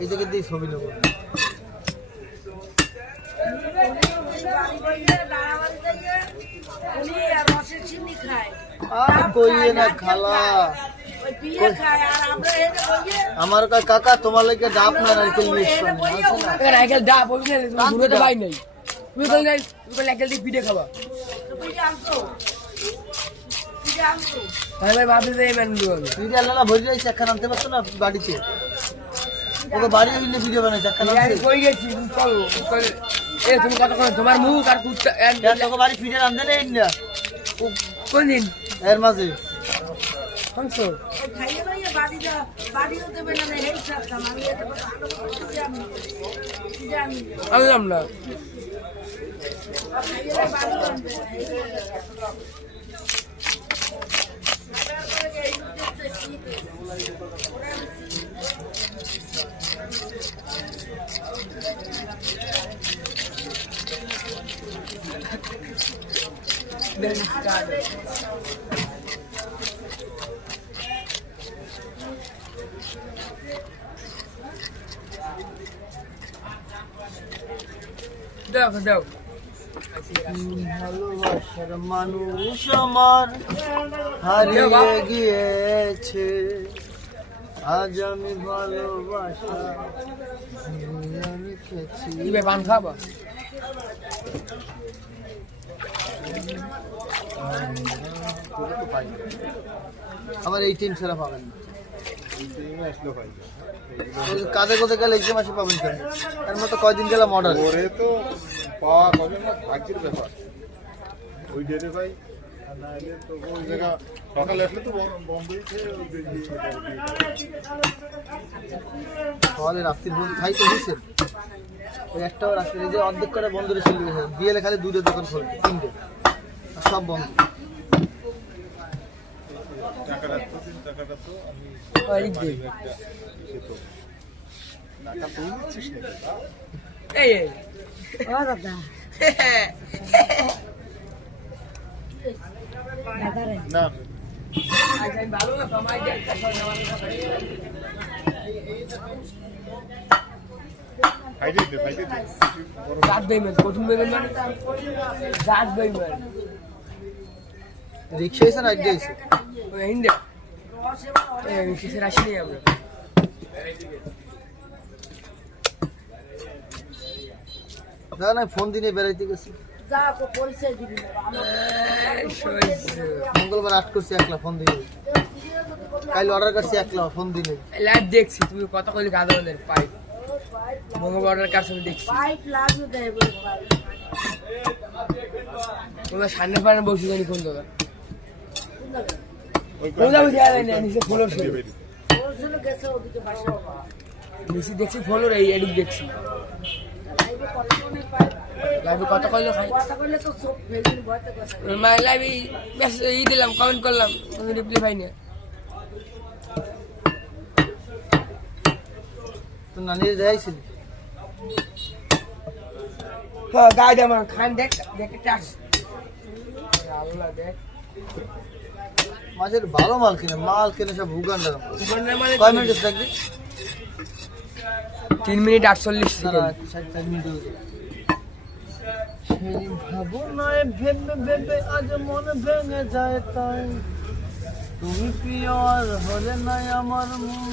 এই জায়গা দিয়ে ছবি নেব। কইয়ে না খালা আমার কাকা তোমার লাগে ডাব না নারকেল নারকেল ডাব ঘুরে ভাই নেই তুমি নারকেল দিয়ে পিঠে খাবা ভাই ভাই ভাবতে যাই পিঠে আল্লাহ ভরে যাইছে একখান আনতে পারছো না বাড়িতে ওকে বাড়ি এনে ভিডিও বানাইছে একখান কই গেছি চলো এ তুমি কত করে তোমার মুখ আর কুত্তা তোকে বাড়ি পিঠে আনতে নেই না কোন দিন এর মাঝে শুনছো আনলাম না দেখো দেখো ভালোবাসার মানুষ আমার হারিয়ে গিয়েছে আজ আমি ভালোবাসা রেখেছি। পান খাবা আমার এই টিম ছাড়া পাবেন না কাজে কোথায় গেলে এই মাসে পাবেন কেন তার মতো কয়দিন গেলে মডার ওরে তো পাওয়া কবে না ভাগ্যের ব্যাপার ওই ডেটে ভাই না এলে তো ওই জায়গা সকালে আসলে তো বম্বে সকালে রাত্রির বন্ধু খাই তো দিয়েছেন ওই একটাও রাত্রি যে অর্ধেক করে বন্ধ রেখে বিয়েলে খালি দুটো দোকান খুলবে তিনটে সব বন্ধ টাকাটা তো আমি টাকা তুই দিচ্ছিস এই না ভালো না সময় জাত বেইমান কঠিন বেইমান মানে জাত বেইমান রিক্সা এসে না আইডিয়া এসে হিন্দে রিক্সা রাশি নেই আমরা না না ফোন দিনে বেড়াইতে গেছি মঙ্গলবার 8 করছি একলা ফোন দিয়ে কাল অর্ডার করছি একলা ফোন দিনে লাইভ দেখছি তুমি কত কইলে গাদনের পাইপ মঙ্গলবার অর্ডার কাছে আমি দেখছি পাইপ লাগবে দেবে তোমরা সামনে পারে বসে জানি কোন দাদা কোন দাদা বুঝা যায় না নিচে ফলোর ছিল ওর গেছে ওদিকে বাসা নিচে দেখছি ফলোর এই এডিট দেখছি লাইভে কত কোনে পাইপ লাইভে কত কইলো খাই কথা কইলে তো সব ফেলবেন বইতে কথা মাই লাইভে মেসেজ ই দিলাম কমেন্ট করলাম কোনো রিপ্লাই পাইনি তো নানির যাইছিল হ্যাঁ গাই দে আমার খান দেখ দেখ টাস আল্লাহ দেখ মাছের ভালো মাল কিনে সব উগান্ডার মানে কয় মিনিট থাকবে 3 মিনিট 48 সেকেন্ড 4 মিনিট সেই ভাবনায় ভেবে ভেবে আজ মন ভেঙে যায় তাই তুমি প্রিয় আর হলে নাই আমার